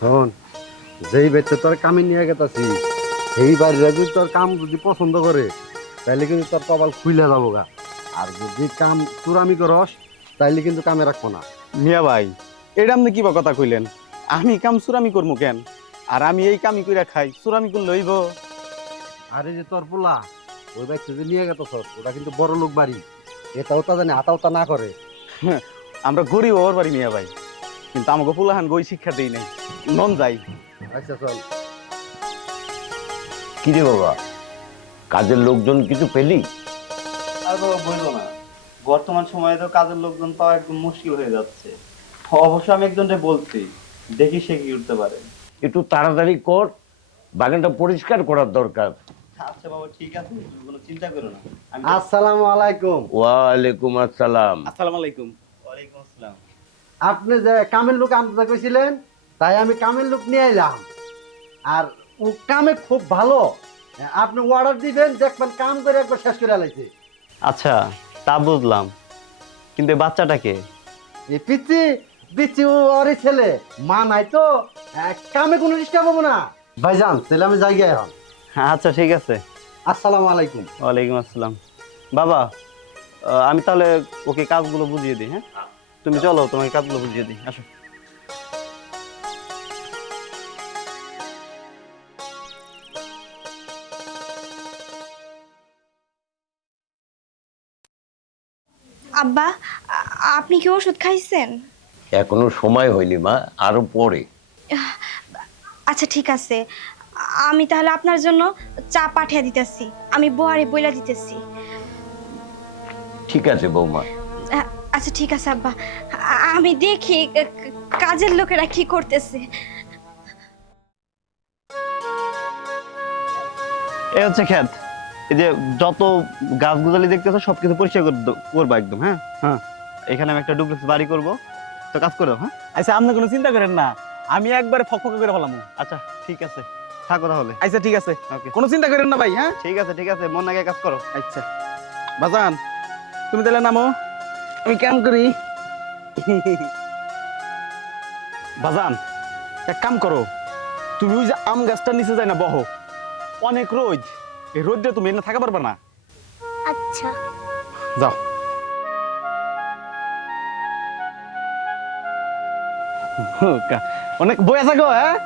শোন, যেই বেচে তোর কামে নিয়ে গেতাছি সেই বাড়িরা যদি তোর কাম যদি পছন্দ করে তাইলে কিন্তু তোর কপাল খুইলা যাবো গা। আর যদি কাম চুরামি করস তাইলে কিন্তু কামে রাখবো না। মিয়া ভাই, এটা আপনি কি বা কথা কইলেন? আমি কাম সুরামি করবো কেন? আর আমি এই কামই কইরা খাই, সুরামি করলে হইব? আরে যে তোর পোলা ওই বাইকটা যে নিয়ে গেত ওটা কিন্তু বড় লোক বাড়ি, এটাও তা জানি আতাও তা না করে। আমরা গরিব ওর বাড়ি মিয়া ভাই, কিন্তু আমাকে পুলাহান গই শিক্ষা দেই নাই। নন যাই। আচ্ছা চল। কি রে বাবা, কাজের লোকজন কিছু পেলি? আর বাবা বললো না, বর্তমান সময়ে তো কাজের লোকজন পাওয়া একদম মুশকিল হয়ে যাচ্ছে। অবশ্য আমি একজনকে বলছি, দেখি সে কি করতে পারে। একটু তাড়াতাড়ি কর, বাগানটা পরিষ্কার করার দরকার। আচ্ছা বাবা ঠিক আছে, তুমি কোনো চিন্তা করো না। আমি আসসালামু আলাইকুম। ওয়ালাইকুম আসসালাম। আসসালামু আলাইকুম। ওয়ালাইকুম আসসালাম। আপনি যে কামের লোক আনতে কইছিলেন তাই আমি কামের লোক নিয়ে এলাম। আর ও কামে খুব ভালো, আপনি অর্ডার দিবেন দেখবেন কাম করে একবার শেষ করে লাইছে। আচ্ছা তা বুঝলাম, কিন্তু এই বাচ্চাটাকে? এই পিচ্ছি পিচ্ছি ও ওরই ছেলে, মা নাই তো, কামে কোনো ডিস্টার্ব হবো না। ভাইজান তাহলে আমি যাই গিয়ে এখন। আচ্ছা ঠিক আছে। আসসালামু আলাইকুম। ওয়ালাইকুম আসসালাম। বাবা, আমি তাহলে ওকে কাজগুলো বুঝিয়ে দিই। হ্যাঁ, তুমি চলো, তোমাকে কাজগুলো বুঝিয়ে দিই, আসো। আব্বা, আপনি কি ওষুধ খাইছেন? এখনো সময় হয়নি মা, আরো পরে। আচ্ছা ঠিক আছে, আমি তাহলে আপনার জন্য চা পাঠিয়ে দিতেছি, আমি বোয়ারে বইলা দিতেছি। ঠিক আছে বৌমা। আচ্ছা ঠিক আছে আব্বা, আমি দেখি কাজের লোকেরা কি করতেছে। এই হচ্ছে ক্ষেত, এই যে যত গাছ গুজালি দেখতেছো সবকিছু পরিষ্কার করবা একদম। হ্যাঁ হ্যাঁ, এখানে আমি একটা ডুপ্লেক্স বাড়ি করবো, তো কাজ করো। হ্যাঁ আচ্ছা, আপনি কোনো চিন্তা করেন না, আমি একবারে ফকফকে করে ফেলাম। আচ্ছা ঠিক আছে, থাকো তাহলে। আচ্ছা ঠিক আছে, ওকে, কোনো চিন্তা করেন না ভাই। হ্যাঁ ঠিক আছে ঠিক আছে, মন আগে কাজ করো। আচ্ছা বাজান, তুমি তাহলে নামো, আমি কাম করি। বাজান, এক কাম করো, তুমি ওই যে আম গাছটার নিচে যাই না বহো, অনেক রোদ, এই রোদে তুমি এনে থাকা পারবে না। আচ্ছা যাও। অনেক বই আছে গো। হ্যাঁ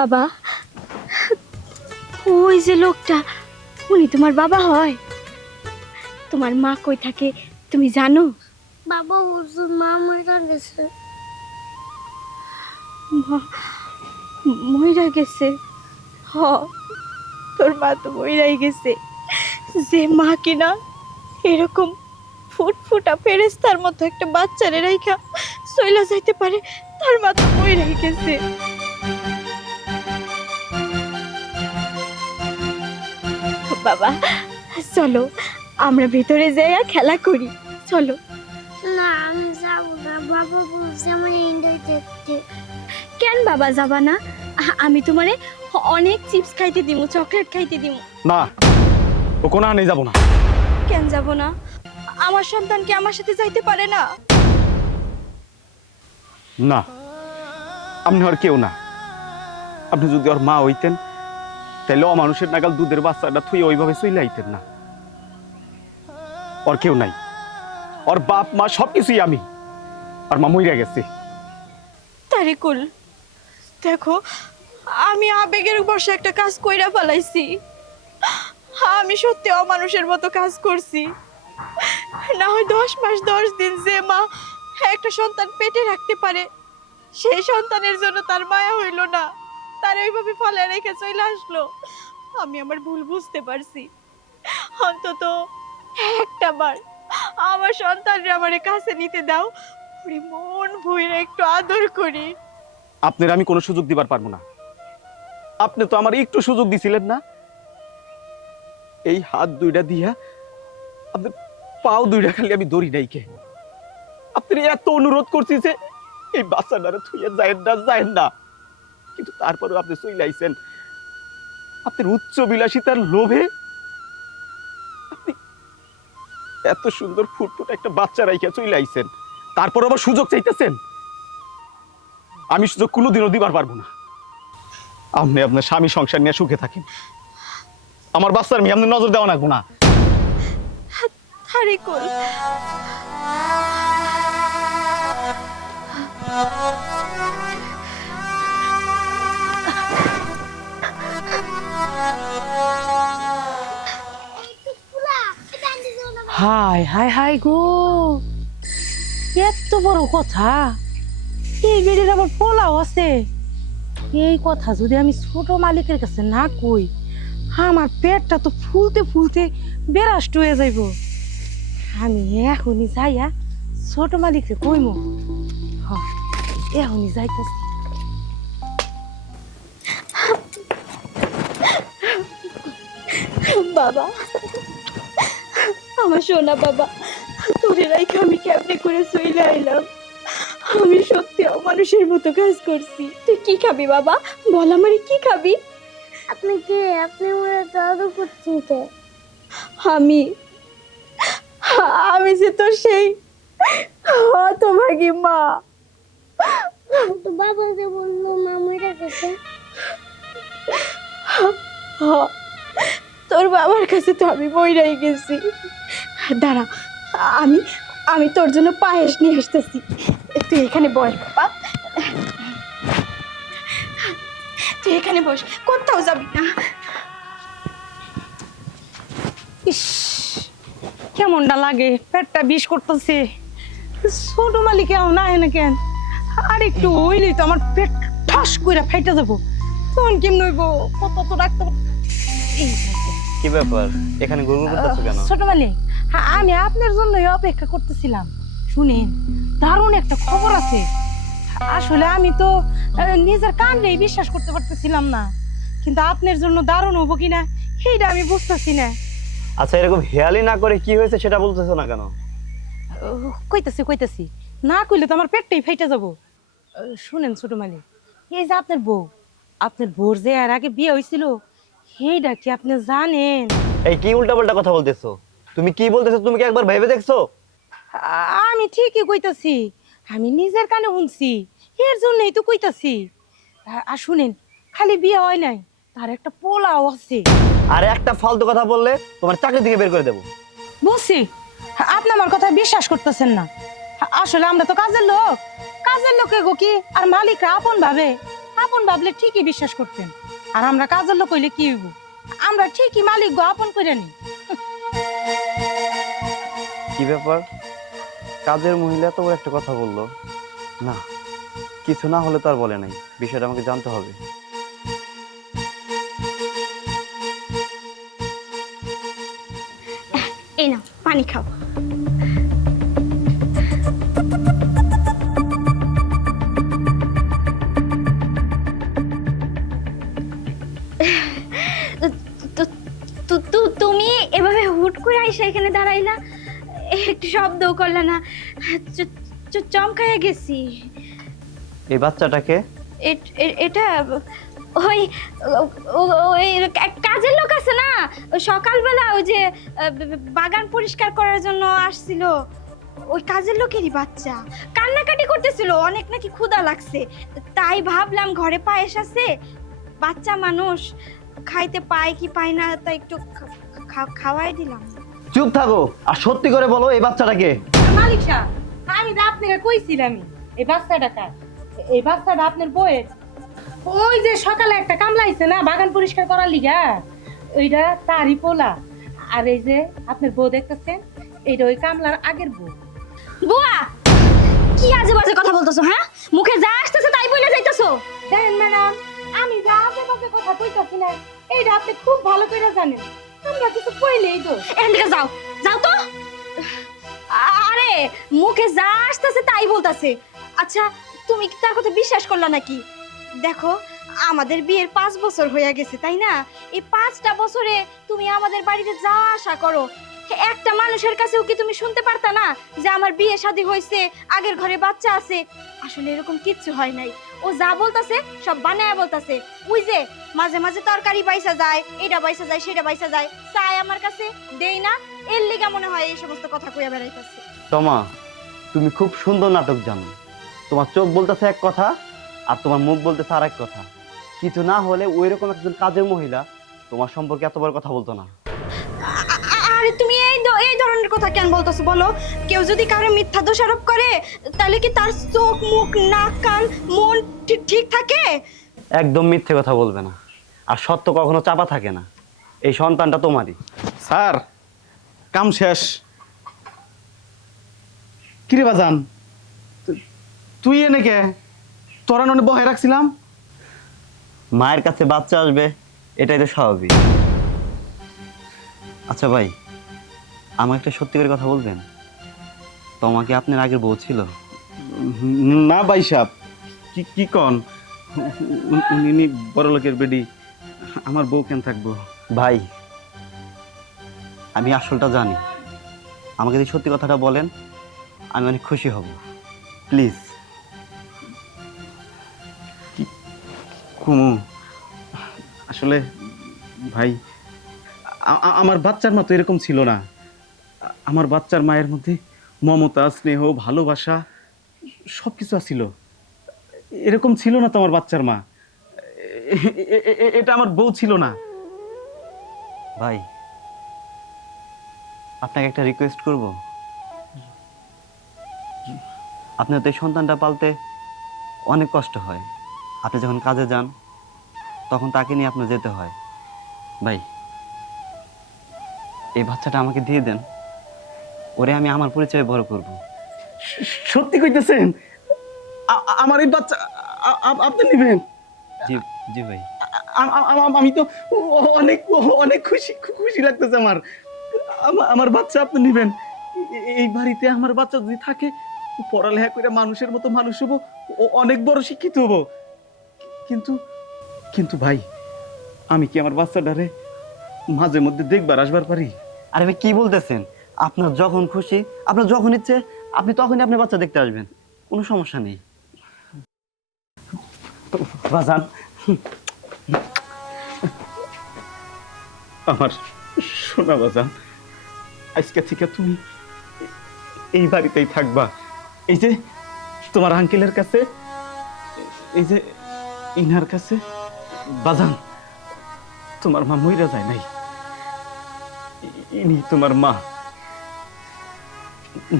বাবা, ওই যে লোকটা, উনি তোমার বাবা হয়? তোমার মা কই থাকে তুমি জানো? বাবা হুজুর মা মারা গেছে। মইরা গেছে? হ, তোর মা তো মইরাই গেছে। যে মা কিনা এরকম ফুটফুটা ফেরেস্তার মতো একটা বাচ্চারে রাইখা চইলা যাইতে পারে, তার মা তো মইরাই গেছে। বাবা চলো, আমরা ভেতরে যাইয়া খেলা করি, চলো। না আমি যাবো না, বাবা বলছে আমার ইন্ডিয়া দেখতে। কেন বাবা যাবা না? আমি তোমারে অনেক চিপস খাইতে দিমু, চকলেট খাইতে দিমু। না, ও কোনো আনে যাবো না। কেন যাব না? আমার সন্তান কি আমার সাথে যাইতে পারে না? না, আপনি আর কেউ না। আপনি যদি ওর মা হইতেন তাহলে অমানুষের নাগাল দুধের বাচ্চাটা থুই ওইভাবে চলে আইতেন না। ওর কেউ নাই, ওর বাপ মা সবকিছুই আমি। আর মা মইরা গেছে। তারিকুল, দেখো আমি আবেগের বশে একটা কাজ কইরা ফেলাইছি। আমি সত্যি অমানুষের মতো কাজ করছি। না হয় 10 মাস 10 দিন যে মা একটা সন্তান পেটে রাখতে পারে, সেই সন্তানের জন্য তার মায়া হইল না, তার ওইভাবে ফলে রেখে চলে আসলো। আমি আমার ভুল বুঝতে পারছি। অন্তত একটা বার আমার সন্তানরা আমার কাছে নিতে দাও, ওরে মন ভইরা একটু আদর করি। আপনার আমি কোনো সুযোগ দিবার পারবো না। আপনি তো আমার একটু সুযোগ দিছিলেন না, এই হাত দুইটা দিয়া আপনার পাও দুইটা খালি আমি দড়ি নাই কে আপনি এত অনুরোধ করছি যে এই বাচ্চাটারে থুইয়া যায়েন না কিন্তু তারপরেও আপনি চলে আইছেন আপনার উচ্চ বিলাসিতার লোভে আপনি এত সুন্দর ফুটফুট একটা বাচ্চা রাইখা চলে আইছেন তারপর আবার সুযোগ চাইতেছেন আমি সুযোগ কোনোদিনও দিবার পারবো না আপনি আপনার স্বামী সংসার নিয়ে সুখে থাকেন আমার বাচ্চার মেয়ে আপনি নজর দেওয়া লাগবো না তারিকুল হাই হাই হাই গো এত বড় কথা এই বেড়ির আবার পোলাও আছে এই কথা যদি আমি ছোট মালিকের কাছে না কই আমার পেটটা তো ফুলতে ফুলতে বেরাষ্ট হয়ে যাইব আমি এখনই যাইয়া ছোট মালিককে কইমু এখনই যাইতেছি বাবা আমার সোনা বাবা তোরে রাইখা আমি কেমনে করে চলে আইলাম আমি সত্যি অমানুষের মতো কাজ করছি তুই কি খাবি বাবা বল আমারে কি খাবি আপনি কে? আপনি আমার দাদু করছেন কে? আমি আমি যে তোর সেই হতভাগী মা তো বাবা যে বললো মা মরে গেছে। তোর বাবার কাছে তো আমি বইরাই গেছি দাঁড়া আমি আমি তোর জন্য পায়েস নিয়ে আসতেছি তুই এখানে বস বাবা তুই এখানে বস কোথাও যাবি না ইস কেমনটা লাগে পেটটা বিষ করতেছে ছোট মালিক এও না এনে কেন আর একটু হইলেই তো আমার পেট ঠাস করে ফাইটা যাবো তখন কেমন হইব কত তো রাখতে এই কি ব্যাপার এখানে গুড়গুড় করতেছো কেন? ছোট মালিক আমি আপনার জন্যই অপেক্ষা করতেছিলাম শুনেন দারুণ একটা খবর আছে আসলে আমি তো নিজের কানেই বিশ্বাস করতে পারতেছিলাম না কিন্তু আপনার জন্য দারুণ হবো কিনা সেইটা আমি বুঝতেছি না আচ্ছা এরকম হেয়ালি না করে কি হয়েছে সেটা বলতেছো না কেন? কইতাছি না কইলে তো আমার পেটটাই ফাইটা যাবো শুনেন ছোট মালিক এই যে আপনার বউর যে এর আগে বিয়ে হয়েছিল সেইটা কি আপনি জানেন? এই কি উল্টাপাল্টা কথা বলতেছো? তুমি কি বলতেছো তুমি কি একবার ভেবে দেখছো? আমি ঠিকই কইতাছি আমি নিজের কানে শুনছি এর জন্যই তো কইতাছি আর শুনেন খালি বিয়ে হয় নাই তার একটা পোলাও আছে আর একটা ফালতু কথা বললে তোমার চাকরি থেকে বের করে দেবো। বুঝছি আপনি আমার কথা বিশ্বাস করতেছেন না আসলে আমরা তো কাজের লোক এগো কি আর মালিকরা আপন ভাবলে ঠিকই বিশ্বাস করতেন আর আমরা কাজের লোক হইলে কি হইব আমরা ঠিকই মালিক গো আপন করে নি কি ব্যাপার কাজের মহিলা তো একটা কথা বললো না কিছু না হলে তো আর বলে নাই বিষয়টা আমাকে জানতে হবে। এই নাও পানি খাও তুমি এভাবে হুট করে আইসা এখানে দাঁড়াইলা একটু শব্দও করলা না চমকাইয়া গেছি এই বাচ্চাটাকে এটা ওই ওই কাজের লোক আছে না সকালবেলা ওই যে বাগান পরিষ্কার করার জন্য আসছিল ওই কাজের লোকেরই বাচ্চা কান্নাকাটি করতেছিল অনেক নাকি ক্ষুধা লাগছে তাই ভাবলাম ঘরে পায়েস আছে বাচ্চা মানুষ খাইতে পায় কি পায় না তাই একটু খাওয়াই দিলাম। চুপ থাকো আর সত্যি করে বলো এই বাচ্চাটাকে। মালিক সাহেব আমি তো আপনাকে কইছিলাম এই বাচ্চাটা আপনার বউয়ের ওই যে সকালে একটা কামলা আইছে না বাগান পরিষ্কার করার লিগা ওইটা তারই পোলা আর এই যে আপনার বউ দেখতেছেন এইটা ওই কামলার আগের বউ। বুয়া কি আজে বাজে কথা বলতেছো হ্যাঁ মুখে যা আসতেছে তাই বলে যাইতেছো দেখেন ম্যাডাম আমি যা আজে বাজে কথা কইতাছি না এইটা আপনি খুব ভালো করে জানেন আমরা কিছু কইলেই তো এখান থেকে যাও যাও তো আরে মুখে যা আসতেছে তাই বলতাছে আচ্ছা তুমি কি তার কথা বিশ্বাস করলা নাকি দেখো আমাদের বিয়ের 5 বছর হয়ে গেছে তাই না? এই 5টা বছরে তুমি আমাদের বাড়িতে যা আশা করো, একটা মানুষের কাছেও কি তুমি শুনতে পারতা না যে আমার বিয়ে শাদী হয়েছে, আগের ঘরে বাচ্চা আছে? আসলে এরকম কিচ্ছু হয় নাই। ও যা বলতাছে সব বানায়া বলতাছে। ওই যে মাঝে মাঝে তরকারি বাইসা যায়, এটা বাইসা যায়, সেটা বাইসা যায়, চাই আমার কাছে দেই না, এর লিগা মনে হয় এই সমস্ত কথা কইয়া বেড়াইতাছে। তোমা, তুমি খুব সুন্দর নাটক জানো। তোমার চোখ বলতেছে এক কথা আর তোমার মুখ বলতেছে আর এক কথা। কিছু না হলে ওই রকম একজন কাজের মহিলা তোমার সম্পর্কে এত বড় কথা বলতো না। আরে তুমি এই ধরনের কথা কেন বলতেছো বলো? কেউ যদি কারো মিথ্যা দোষারোপ করে তাহলে কি তার চোখ, মুখ, নাক, কান, মন ঠিক থাকে? একদম মিথ্যে কথা বলবে না, আর সত্য কখনো চাপা থাকে না। এই সন্তানটা তোমারই। স্যার, কাম শেষ। কিরে বাজান, তুই এনে কে? তোরা ননে বহাই রাখছিলাম। মায়ের কাছে বাচ্চা আসবে, এটাই তো স্বাভাবিক। আচ্ছা ভাই, আমার একটা সত্যিকারের কথা বলবেন? তোমাকে আপনার আগের বউ ছিল? না ভাই সাহেব, কি কন? উনি বড় লোকের বেডি, আমার বউ কেন থাকবো? ভাই, আমি আসলটা জানি। আমাকে যদি সত্যি কথাটা বলেন আমি অনেক খুশি হব। প্লিজ। কুমু, আসলে ভাই, আমার বাচ্চার মা তো এরকম ছিল না। আমার বাচ্চার মায়ের মধ্যে মমতা, স্নেহ, ভালোবাসা সব কিছু ছিল। এরকম ছিল না তো আমার বাচ্চার মা। এটা আমার বউ ছিল না। ভাই, আপনাকে একটা রিকোয়েস্ট করব। আপনার তো এই সন্তানটা পালতে অনেক কষ্ট হয়। আপনি যখন কাজে যান তখন তাকে নিয়ে আপনার যেতে হয়। ভাই, এই বাচ্চাটা আমাকে দিয়ে দেন, ওরে আমি আমার পরিচয়ে বড় করব। সত্যি কইতেছেন? আমার এই বাচ্চা আপনি নেবেন? জি জি ভাই। আমি তো অনেক অনেক খুশি লাগতেছে আমার। আমার বাচ্চা আপনি নেবেন। এই বাড়িতে আমার বাচ্চা যদি থাকে, পড়ালেখা করে মানুষের মতো মানুষ হবো, ও অনেক বড় শিক্ষিত হবো। কিন্তু কিন্তু ভাই, আমি কি আমার বাচ্চাটারে মাঝে মধ্যে দেখবার আসবার পারি? আরে ভাই, কি বলতেছেন? আপনার যখন খুশি, আপনার যখন ইচ্ছে, আপনি তখনই আপনার বাচ্চা দেখতে আসবেন, কোনো সমস্যা নেই। বাজান, আমার সোনা বাজান, আজকে থেকে তুমি এই বাড়িতেই থাকবা। এই যে তোমার আঙ্কেলের কাছে, এই যে ইনার কাছে। বাজান, তোমার মা মইরা যায় নাই, ইনি তোমার মা।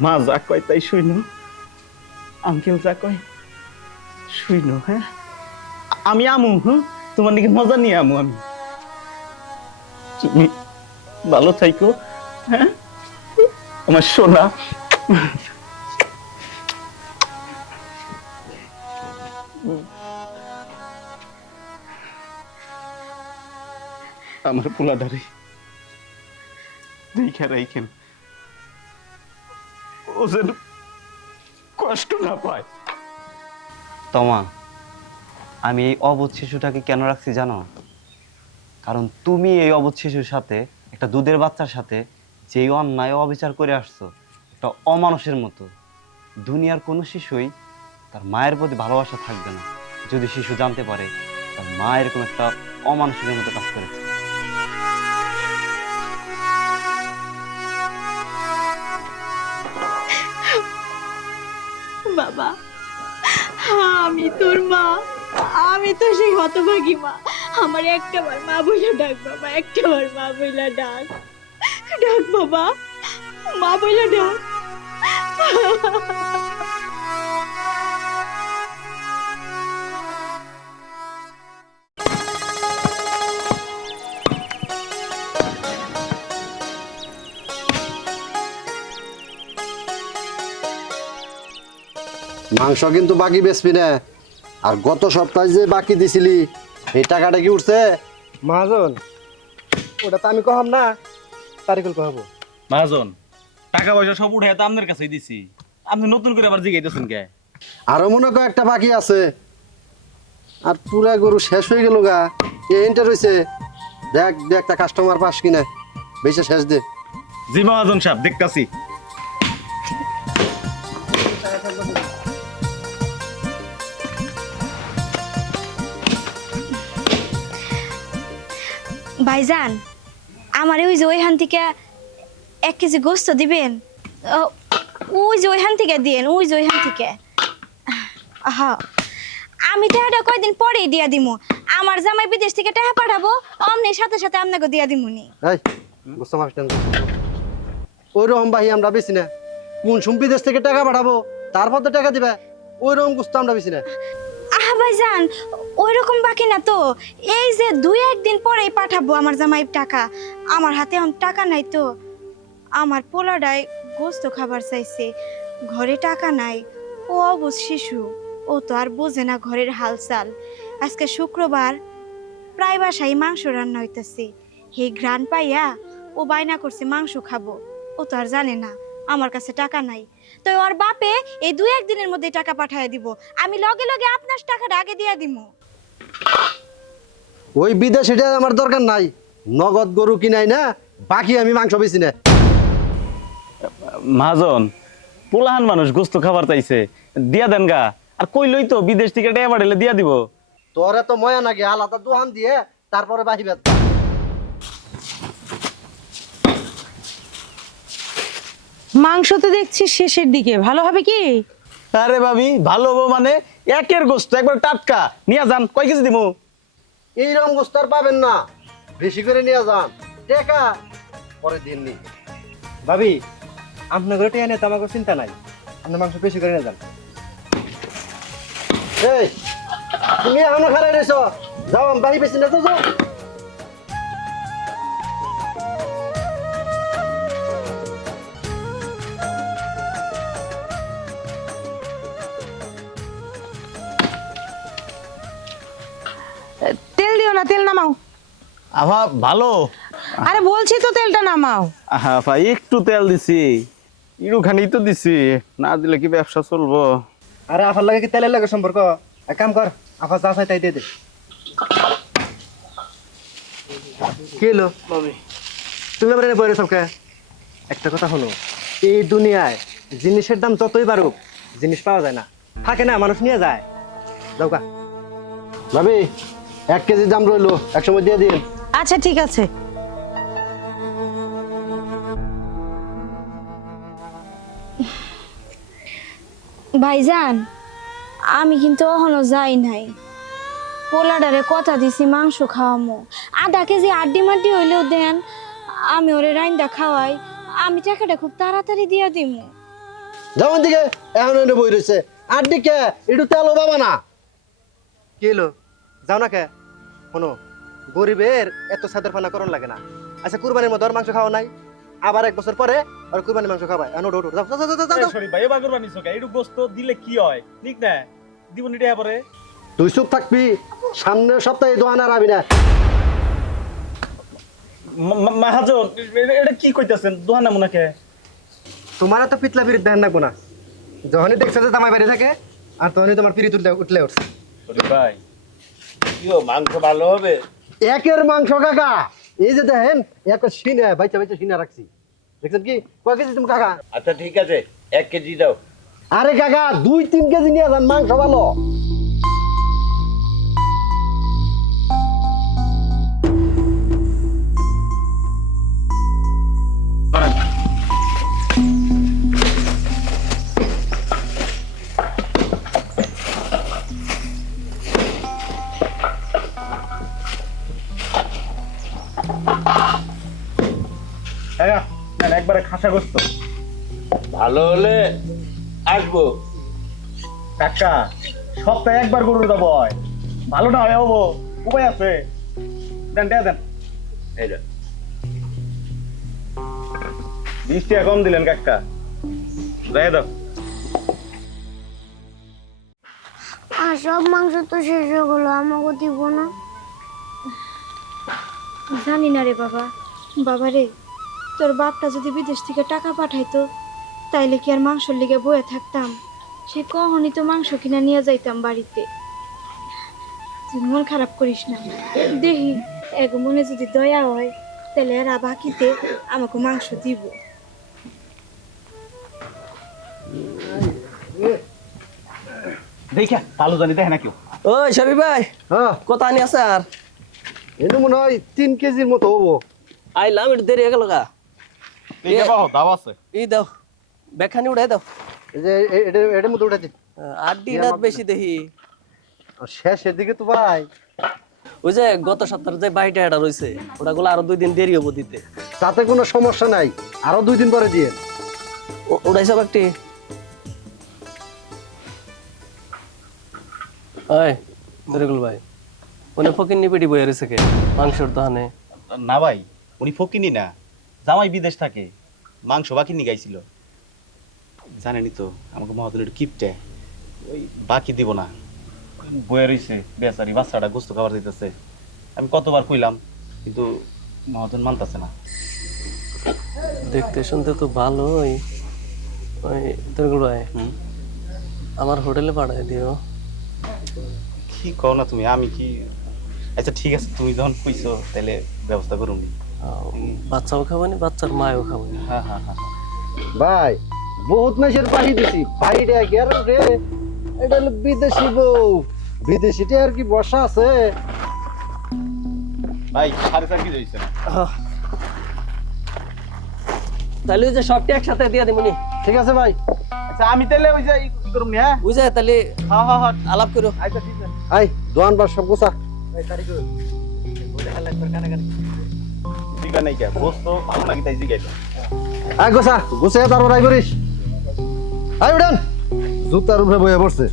মা যা কয় তাই শুইনো, আঙ্কেল যা কয় শুইনো। হ্যাঁ, আমি আমু, হ্যাঁ, তোমার নাকি মজা নিয়ে আমু আমি। তুমি ভালো থাইকো, হ্যাঁ আমার সোনা। আমার পোলাডারে দেখা রাইখেন, ও যেন কষ্ট না পায়। তোমা, আমি এই অবুঝ শিশুটাকে কেন রাখছি জানো? কারণ তুমি এই অবুঝ শিশুর সাথে, একটা দুধের বাচ্চার সাথে যেই অন্যায় অবিচার করে আসছো, একটা অমানুষের মতো। দুনিয়ার কোনো শিশুই তার মায়ের প্রতি ভালোবাসা থাকবে না যদি শিশু জানতে পারে তার মা এরকম একটা অমানুষের মতো কাজ করেছে। বাবা, আমি তোর মা, আমি তো সেই হতভাগী মা। আমার একটাবার মা বইলা ডাক বাবা, একটাবার মা বইলা ডাক। ডাক বাবা, মা বইলা ডাক। মাংস কিন্তু বাকি বেচবি না। আর গত সপ্তাহে যে বাকি দিছিলি এই টাকাটা কি উঠছে? মহাজন, ওটা তো আমি কহাম না, তারিকুল কহাবো। মহাজন, টাকা পয়সা সব উঠে তো আপনার কাছেই দিছি, আপনি নতুন করে আবার জিগাইতেছেন কে? আরো মনে কর একটা বাকি আছে। আর পুরা গরু শেষ হয়ে গেল গা এন্টার হয়েছে দেখ দেখ একটা কাস্টমার পাস কিনা বেশি শেষ দে জি মহাজন সাহেব দেখতাছি। ভাইজান আমার ওই যে ওইখান থেকে 1 কেজি গোস্ত দিবেন। ওই যে ওইখান থেকে দিন, ওই যে ওইখান থেকে। হ্যাঁ আমি টাকাটা কয়দিন পরেই দিয়া দিমু। আমার জামাই বিদেশ থেকে টাকা পাঠাবো, অমনি সাথে সাথে আপনাকে দিয়া দিমুনি। এই গোস্ত মাছ টান ওই রকম বাহি আমরা বেশি না কোন সুম্পি দেশ থেকে টাকা পাঠাবো তারপর তো টাকা দিবে ওই রকম গোস্ত আমরা বেশি না। আহা ভাইজান ওই রকম বাকি না তো, এই যে 2-1 দিন পরেই পাঠাবো আমার জামাই টাকা। আমার হাতে এখন টাকা নাই তো, আমার পোলাডাই গোস্ত খাবার চাইছে, ঘরে টাকা নাই। ও অবুঝ শিশু, ও তো আর বোঝে না ঘরের হালচাল। আজকে শুক্রবার, প্রায় বাসায় মাংস রান্না হইতেছে। এই ঘ্রাণ পাইয়া ও বায়না করছে মাংস খাবো। ও তো আর জানে না আমার কাছে টাকা নাই। তো ওর বাপে এই 2-1 দিনের মধ্যে টাকা পাঠিয়ে দিব। আমি লগে লগে আপনার টাকাটা আগে দিয়া দিমু। ওই বিদেশিটা আমার দরকার নাই, নগদ গরু কিনাই না, বাকি আমি মাংস বেশি না। মহাজন পোলাহান মানুষ গোস্ত খাবার চাইছে, দিয়া দেন গা। আর কইলই তো বিদেশ থেকে টাকা পাঠাইলে দিয়া দিব। তোরে তো ময়া নাকি আলাদা দোকান দিয়ে তারপরে বাহিবে। মাংস তো দেখছি শেষের দিকে, ভালো হবে কি? আরে ভাবি ভালো হবো মানে, একের গোস্ত একবার টাটকা নিয়ে যান। কয় কেজি দিমু? এইরকম গোস্ত আর পাবেন না, বেশি করে নিয়ে যান, টাকা পরে দিন নি। ভাবি আপনার ঘরে টেনে তো আমার চিন্তা নাই, আপনার মাংস বেশি করে নিয়ে যান। এই তুমি এখনো খারাই রয়েছ, যাও আমি বাড়ি বেশি না তো যাও। তেল দিও না, তেল নামাও। আভা ভালো। আরে বলছি তো তেলটা নামাও। আহা ভাই একটু তেল দিছি, একটুখানি তো দিছি, না দিলে কি ব্যবসা চলবো? আরে আফার লাগে কি তেলের লাগে সম্পর্ক? এক কাম কর, আফা যা চাই তাই দিয়ে দে। কি হলো তুমি আবার এনে বইরে সবকে? একটা কথা হলো, এই দুনিয়ায় জিনিসের দাম যতই বাড়ুক জিনিস পাওয়া যায় না, থাকে না, মানুষ নিয়ে যায়। যাও কা ভাবি 1 কেজি দাম রইলো, একসময় দিয়ে দিন। আচ্ছা ঠিক আছে। ভাইজান আমি কিন্তু এখনো যাই নাই। পোলাডারে কথা দিছি মাংস খাওয়ামো, 1/2 কেজি আড্ডি মাড্ডি হইলেও দেন, আমি ওরে রাইন্দা খাওয়াই। আমি টাকাটা খুব তাড়াতাড়ি দিয়া দিমু। যাওয়ান দিকে এখন এনে বই রয়েছে আর দিকে একটু তেলও পাবা না। কি হলো যাও না কে? শোনো, গরিবের এত সাদের ফানা করণ লাগে না। আচ্ছা কুরবানির মধ্যে ওর মাংস খাওয়া নাই, আবার 1 বছর পরে আর কুরবানির মাংস খাবাই। ওঠো ওঠো, যাও যাও যাও যাও। সরি ভাই এবার করবা নিছো কে? একটু গোস্ত দিলে কি হয়? ঠিক না দিব নি টাকা পরে। তুই চুপ থাকবি, সামনের সপ্তাহে দোকান আর আবি না। মহাজন এটা কি কইতাছেন? দোহানা মুনাকে তোমার তো পিতলা পিরিত দেন না কোনা, যখনই দেখছো যে জামাই বাড়ি থাকে আর তখনই তোমার পিরিত উঠলে উঠছে। ভাই কিও মাংস ভালো হবে? একের মাংস কাকা, এই যে দেখেন এক সিনে বাইচা বাইচা সিনে রাখছি, দেখছেন কি কয় কেজি তুমি কাকা? আচ্ছা ঠিক আছে 1 কেজি দাও। আরে কাকা 2-3 কেজি নিয়ে যান, মাংস ভালো। হ্যাঁ একবারে খাসা গোস্ত ভালো হলে আসবো। কাকা সপ্তাহে একবার গরুর দাম হয়, ভালো না হয় হবো, উপায় আছে। দেন দেন দেন, এই যে 20 টাকা কম দিলেন কাকা, যাই দাও। আর সব মাংস তো শেষ হয়ে গেলো, আমাকে দিব না? জানি না রে বাবা। বাবা রে, তোর বাপটা যদি বিদেশ থেকে টাকা পাঠাইতো তাইলে কি আর মাংসর লিগে বয়ে থাকতাম? সে কখনই তো মাংস কিনা নিয়ে যাইতাম বাড়িতে। তুই মন খারাপ করিস না, দেখি এক মনে যদি দয়া হয় তাহলে এরা বাকিতে আমাকে মাংস দিব। দেখা ভালো জানি দেখে না কেউ। ওই সবি ভাই, হ্যাঁ কত আনি আছে আর? এটা মনে হয় 3 কেজির মতো হবো। আইলাম, একটু দেরি হয়ে গেল গা। ঠিক আছে দাও আছে ই দাও, বেখানি উড়াই দাও। এই যে এটার মতো উঠেছে। আর দিন আর বেশি দেখি। শেষের দিকে তো ভাই ওই যে গত সপ্তাহে যে বাড়িটা এটা রয়েছে, ওটাগুলো আরো 2 দিন দেরি হবো দিতে। তাতে কোনো সমস্যা নাই, আরো 2 দিন পরে দিয়ে। উড়াইছ একটি? ওই দরিকুল ভাই, উনি ফকির নিপিটি বইয়ে রয়েছে কে মাংসর দোকানে? না ভাই, উনি ফকিনি না, জামাই বিদেশ থাকে, মাংস বাকি নিয়ে গাইছিল। জানেনি তো আমাকে মহাজনের কিপটে, ওই বাকি দিব না, বয়ে রইছে বেচারি, বাচ্চাটা গোস্ত খাবার দিতেছে। আমি কতবার কইলাম কিন্তু মহাজন মানতেছে না। দেখতে শুনতে তো ভালোই। ওই দরিকুল ভাই, আমার হোটেলে পাঠাই দিও। কি কও না তুমি, আমি কি? আচ্ছা ঠিক আছে, তুমি যখন কইছো তাহলে ব্যবস্থা করুন। বাচ্চাও খাবানি, বাচ্চার মায়ও খাবানি। হ্যাঁ হ্যাঁ হ্যাঁ ভাই বহুত মাসের পাহি দিছি, ভাইটা গেল রে। এটা হলো বিদেশি বউ, বিদেশিটা আর কি বর্ষা আছে। ভাই 4.5 কেজি হইছে না? তাহলে ওই যে সবটি একসাথে দিয়ে দিমুনি। ঠিক আছে ভাই। আচ্ছা আমি তাহলে ওই যে কি করুম নি? হ্যাঁ বুঝে তাহলে হ্যাঁ হ্যাঁ হ্যাঁ আলাপ করো। আচ্ছা ঠিক আছে। আই দোয়ান বার সব গোছা। দিগা নাই কে গোস্ত ভালো নাকি তাই জিগাইলো। আই গোছা গোছা তারপর আই করিস। আই উড়ান, জুতার উপরে বয়ে পড়ছে।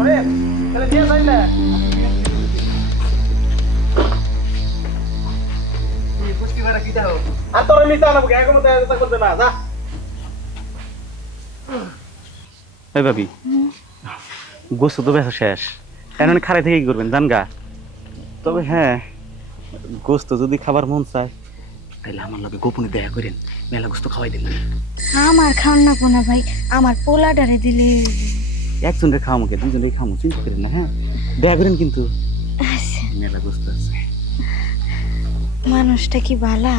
আরে তাহলে দিয়ে যাইলে কি পুষ্টি করে কি দাও? আর তোর মিছা না বুকে এরকম দেখা করতে না যা। এই ভাবি, গোস্ত তো বেচা শেষ, এখন খাড়াই থেকে কি করবেন জান গা? তবে হ্যাঁ, গোস্ত যদি খাবার মন চায় তাহলে আমার লগে গোপনে দেখা করেন, মেলা গোস্ত খাওয়াই দিন। আমার খান না কোনা ভাই, আমার পোলাডারে দিলে। একজনকে খাওয়া মুখে, দুজনকে খাওয়া চিন্তা করেন না। হ্যাঁ দেখা করেন কিন্তু, মেলা গোস্ত আছে। মানুষটা কি বালা?